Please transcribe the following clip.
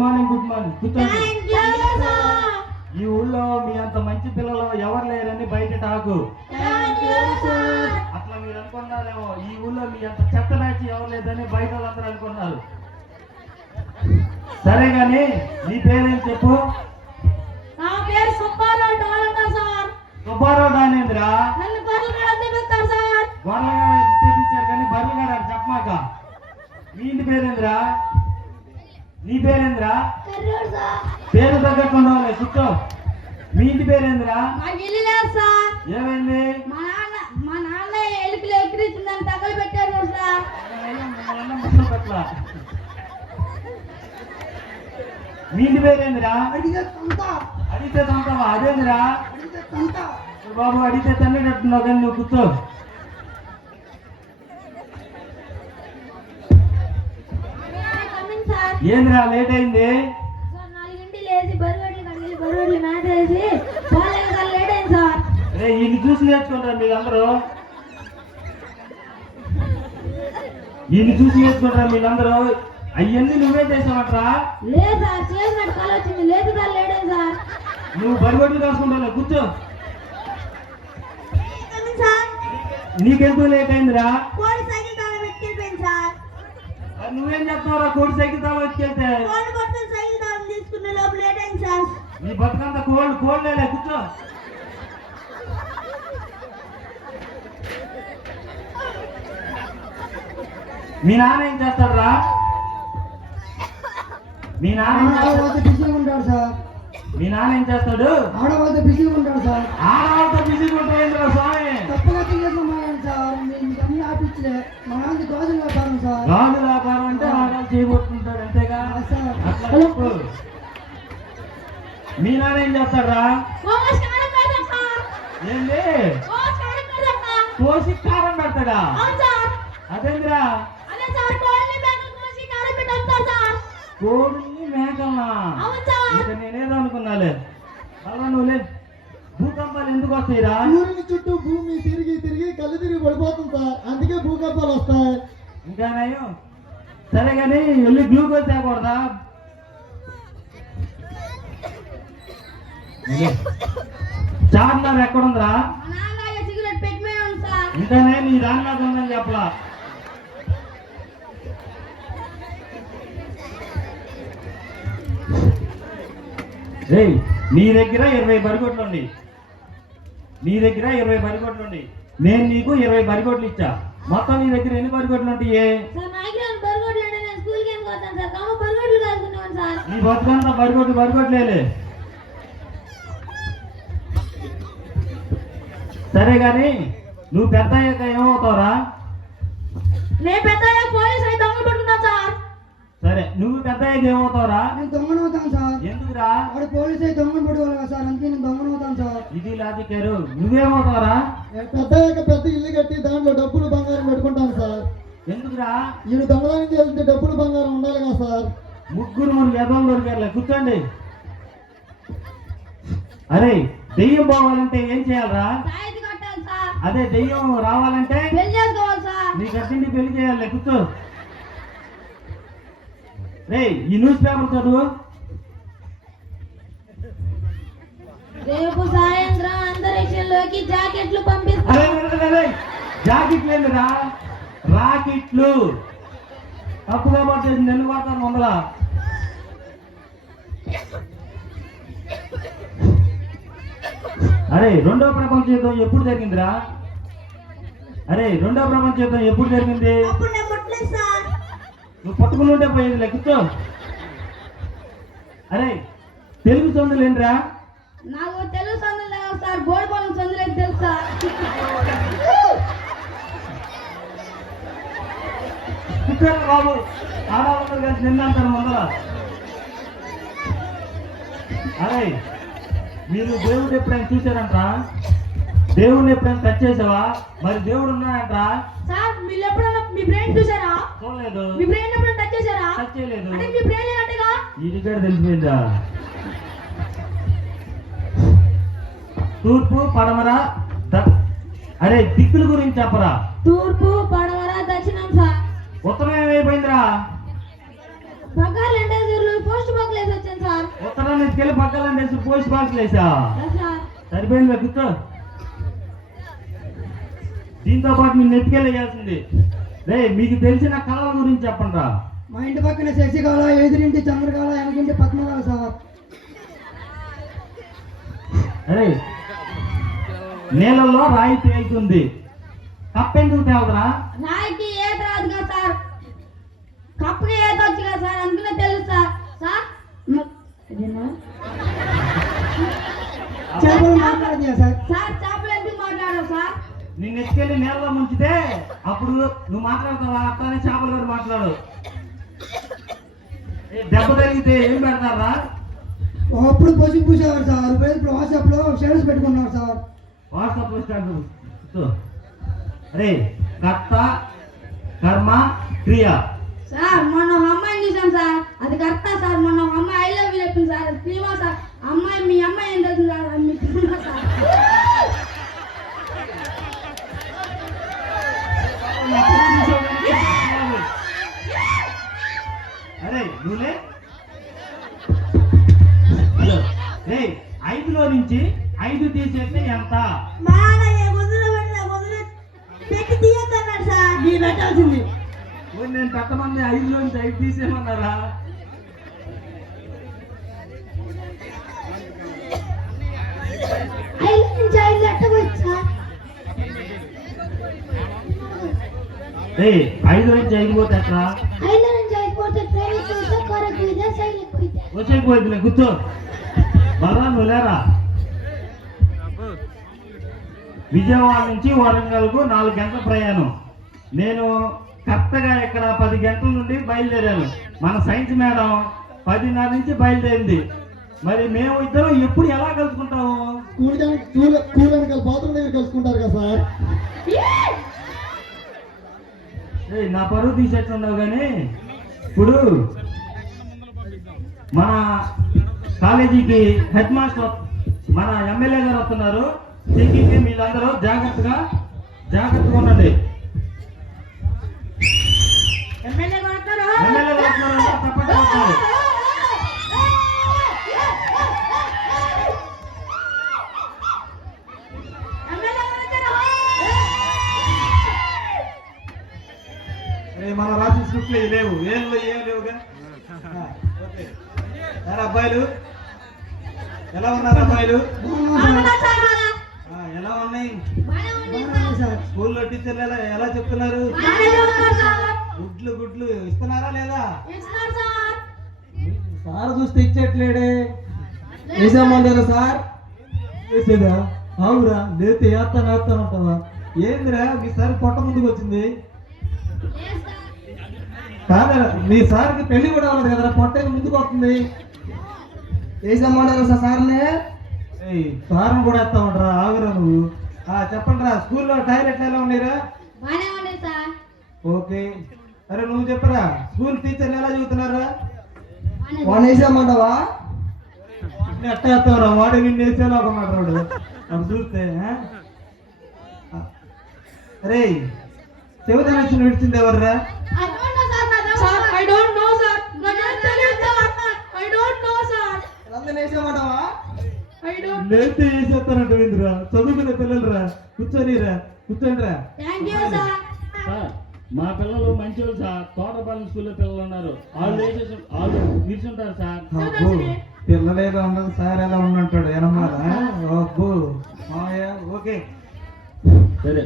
Morning కూర్చోండి. ఈ ఊళ్ళో మీ అంత మంచి పిల్లలు ఎవరు లేరని బయట టాకు. అట్లా మీరు అనుకున్నారేమో ఈ ఊళ్ళో మీ అంత చెత్త బ్యాచ్ ఎవరు లేదని బయట వాళ్ళందరూ అనుకున్నారు. సరే గాని నీ పేరేం చెప్పు. నా పేరు సుబ్బారావు డాలంగా సార్. సుబ్బారావు డానేంద్రా? నన్ను బర్రెగాడు తెప్పిస్తారు సార్. బర్రెగాడు తెప్పించారు కానీ బర్రెగాడు అని చెప్పమాక. మీ ఇంటి పేరేంద్రా? నీ పేరేంద్రా? పేరు తగ్గట్టు ఉండవాలి, కూర్చో. మీ ఇంటి పేరేంద్రా? ఏమైంది? మా నాన్న ఎలుకలు ఎక్కిరించిందని తగలు పెట్టారు సార్. మీ ఇంటి పేరేంద్రా? అడిగితే తంతావా? అదేంద్రా బాబు, అడిగితే తల్లినట్టున్నావు కానీ నువ్వు కూర్చో. ఏంద్రా లేట్ అయింది? ఈయన చూసి నేర్చుకుంటారా మీరందరూ? ఈయన చూసి నేర్చుకుంటారా మీరందరూ? అవన్నీ నువ్వే చేసావట్రా? నువ్వు బరిగొడ్లు కాసుకుంటా, కూర్చో. నీకెందుకు లేట్ అయిందిరా? నువ్వేం చెప్తావురా? కోడి సైకిల్ తాళం ఎత్తుకెళ్తే నీ బతుకంతా కోళ్ళే. కూర్చో. మీ నాన్న ఏం చేస్తాడురా? మీ నాన్న బిజీగా ఉంటాడు సార్. మీ నాన్న ఏం చేస్తాడు? ఆడవాళ్ళతో బిజీగా ఉంటాడు సార్. ఆడవాళ్ళతో బిజీగా ఉంటాయిందిరా స్వామి. తప్పుగా తెలియదు సార్. అన్ని ఆపించలే. మా నాన్న గాజుల వ్యాపారం సార్. గాజుల వ్యాపారం అంటే ఆడాలు చేయబోతుంటాడు అంతేగా? అట్లా చెప్పు. మీ నాన్న ఏం చేస్తాడురా? ఏంటి? కోసి కారం పెడతాడా? అదేంద్రా? కోడిని మేకల్నా? ఇంకా నేనేదో అనుకున్నాలే. అలా నువ్వు భూకంపాలు ఎందుకు వస్తాయిరా? ఊరిని చుట్టూ భూమి తిరిగి తిరిగి కళ్ళు తిరిగి పడిపోతుంది సార్. అందుకే భూకంపాలు వస్తాయి. ఇంకా నయం. సరే కానీ వెళ్ళి గ్లూకోజ్ తేకూడదా? చార్లర్ ఎక్కడుందిరా? ఇంకా నేను ఈ దానిలో ఉందని చెప్పలా. నీ దగ్గర 20 బరిగొడ్లుండి. నేను నీకు 20 బరిగొడ్లు ఇచ్చా. మొత్తం నీ దగ్గర ఎన్ని బరిగొడ్లు ఉంటాయి? నీ బతుకంతా బరిగొడ్లేలే. సరే గాని నువ్వు పెద్ద అయ్యాక ఏమవుతావురా? సరే నువ్వు పెద్ద అయ్యాక ఏమవుతావురా? నేను దొంగనవుతాను సార్. ఎందుకురా? వాడు పోలీసు అయితే దొంగను పట్టుకోవాలి కదా సార్. అందుకే నేను దొంగనవుతాను సార్. ఇది లాజికేరు. నువ్వేమవుతావురా? పెద్ద అయ్యాక పెద్ద ఇల్లు కట్టి దాంట్లో డబ్బులు బంగారం పెట్టుకుంటాను సార్. ఎందుకురా? ఈయన దొంగదానికి వెళ్తే డబ్బులు బంగారం ఉండాలి కదా సార్. ముగ్గురు ఎదలు దొరికారులే, కూర్చోండి. అరే దెయ్యం పోవాలంటే ఏం చేయాలరా? అదే దెయ్యం రావాలంటే నీ గట్టింటి పెళ్లి చేయాలి. కూర్చో. రే ఈ న్యూస్ పేపర్ చదువు. రేపు సాయంత్రం అంతరిక్షంలోకి జాకెట్లు పంపిస్తారు. జాకెట్లు ఏంటిరా? రాకెట్లు. తప్పుగా పట్టేసి నెల్లు పడతాను వందల. అరే రెండో ప్రపంచ యుద్ధం ఎప్పుడు జరిగిందిరా? నువ్వు పట్టుకుని ఉంటే పోయేది లెక్కతో. అరే తెలుగు సందులు ఏంట్రా? నాకు తెలుగు సందులు లేవు సార్. బోడిపాలెం సందులు అయితే తెలుసా? బాబు ఆడవాళ్ళు కలిసి నిన్నంటారు ముందర. అరే మీరు దేవుడు ఎప్పుడైనా చూసారంట్రా? దేవుడిని ఎప్పుడైనా టచ్ చేసావా? మరి దేవుడు ఉన్నాడంట్రా? సార్ మీరు ఎప్పుడైనా మీ బ్రెయిన్ చూసారా? చూడలేదు. మీ బ్రెయిన్ ఎప్పుడైనా టచ్ చేసారా? టచ్ చేయలేదు. అంటే మీ బ్రెయిన్ లేనట్టుగా ఇది కూడా తెలిసిపోయిందా? తూర్పు పడమర అరే దిక్కుల గురించి చెప్పరా? తూర్పు పడమర దక్షిణం సార్. ఉత్తరం ఏమైపోయిందిరా? పగ్గాలు ఎండేజీర్లు పోస్ట్ బాక్లు కర్రని ఎత్తుకెళ్ళి పక్కలండి వేసి పోస్ట్ బాక్స్ వేసా ఎస్ సార్. సరిపోయింది కూర్చో. దీంతో పాటు నేను ఎత్తుకెళ్ళేయాల్సింది. రే మీకు తెలిసిన కళల గురించి చెప్పండి రా. మా ఇంటి పక్కన శశికళ, ఎదురింటి చంద్రకళ, వెనకింటి పద్మకళ సార్. అరే నీళ్ళల్లో రాయి తేలుతుంది, కప్పెందుకు తేలదురా? రాయికి ఈత రాదు కదా సార్, కప్పుకి ఈత వచ్చు కదా సార్, అందుకనే తెలుసు సార్. సార్ ఇదేనా? చేపలు మాట్లాడదు సార్. సార్ చేపలు ఎందుకు మాట్లాడారు సార్? నిన్ను ఎత్తుకెళ్ళి నీళ్ళలో ముంచితే అప్పుడు నువ్వు మాట్లాడతావా? అట్లానే చేపలు కూడా మాట్లాడు. దెబ్బ తగిలితే ఏం పెడతారా? అప్పుడు పసుపు పూసేవారు సార్, ఇప్పుడు వాట్సాప్ లో షేర్స్ పెట్టుకున్నారు సార్. వాట్సాప్ లో స్టార్ట్. అరే కర్త కర్మ క్రియ. సార్ మొన్న ఒక అమ్మాయిని చూసాం సార్, అది కరెక్టా సార్? మొన్న ఒక అమ్మాయి ఐ లవ్ యూ చెప్పింది సార్, అది ప్రియమా సార్? అమ్మాయి మీ అమ్మాయి ఏం తెలుసు సార్? అది మీకు తెలుసా సార్? అరే నువ్వులే. రే 5లో నుంచి 5 తీసేస్తే ఎంత? పెట్టి తీయొద్దన్నాడు సార్. నీ పెట్టాల్సింది. నేను పెట్టమంది 5లో నుంచి 5 తీసేయమన్నారా? ఏ 5 నుంచి 5 పోతే ఎట్లా? వచ్చేపోయిందిలే కూర్చో. బలరా నువ్వు లేరా. విజయవాడ నుంచి వరంగల్కు 4 గంటల ప్రయాణం. నేను కరెక్ట్గా ఇక్కడ 10 గంటల నుండి బయలుదేరాను. మన సైన్స్ మేడం 10:30 నుంచి బయలుదేరింది. మరి మేము ఇద్దరం ఎప్పుడు ఎలా కలుసుకుంటాము? స్కూల్ వెనకాల బాత్రూమ్ దగ్గర కలుసుకుంటారు కదా సార్. నా పరువు తీసేట్టున్నావు కానీ ఇప్పుడు మన కాలేజీకి హెడ్ మాస్టర్ మన ఎమ్మెల్యే గారు వస్తున్నారు. సింగింగ్ మీరందరూ జాగ్రత్తగా ఉండండి. ఎమ్మెల్యే కొడతారు. ఎమ్మెల్యే గారు వస్తున్నారు, తప్పకుండా వస్తారు. మన రాసిన స్క్రిప్ట్లు లేవు, ఏం లేవుగా. ఓకే. అబ్బాయిలు ఎలా ఉన్నారు? అబ్బాయిలు ఎలా ఉన్నాయి? స్కూల్లో టీచర్లు ఎలా చెప్తున్నారు? గుడ్లు ఇస్తున్నారా లేదా? సార్ చూస్తే ఇచ్చేట్లేడే. వేసామంటారా సార్? వేసేదా? అవురా, లేతే వేస్తానంటావా? ఏందిరా మీ సార్ పొట్ట ముందుకు వచ్చింది? కాదరా మీ సార్కి పెళ్లి కూడా అవ్వదు కదరా, పొట్ట ముందుకు వస్తుంది. వేసామంటారా సార్నే? సార్ని కూడా వేస్తా ఉంటారా? ఆగురా నువ్వు. చెప్పండి రా, స్కూల్లో టాయిలెట్లు ఎలా ఉన్నాయిరా? బానే ఉంది సార్. ఓకే. అరే నువ్వు చెప్పరా, స్కూల్ టీచర్లు ఎలా చదువుతున్నారా? వాడు వేసామంటావా? ఎట్టేస్తావురా, వాడు నిన్ను వేసేలా ఒక మాట వాడు నాకు చూస్తే. అరే చెవితన వచ్చి విడిచింది ఎవర్రా? వేసామంటావా? లేతే వేసేస్తానంట ఇంద్రా. చదువుకునే పిల్లలురా, కూర్చోనిరా, కూర్చోండిరా. మా పిల్లలు మంచివాళ్ళు సార్. తోటపాలెం స్కూల్లో పిల్లలు ఉన్నారు, వాళ్ళు నిల్చుంటారు సార్. పిల్లలేదో ఉండదు సార్, ఎలా ఉన్నట్టాడు ఎనమాల. ఓకే సరే.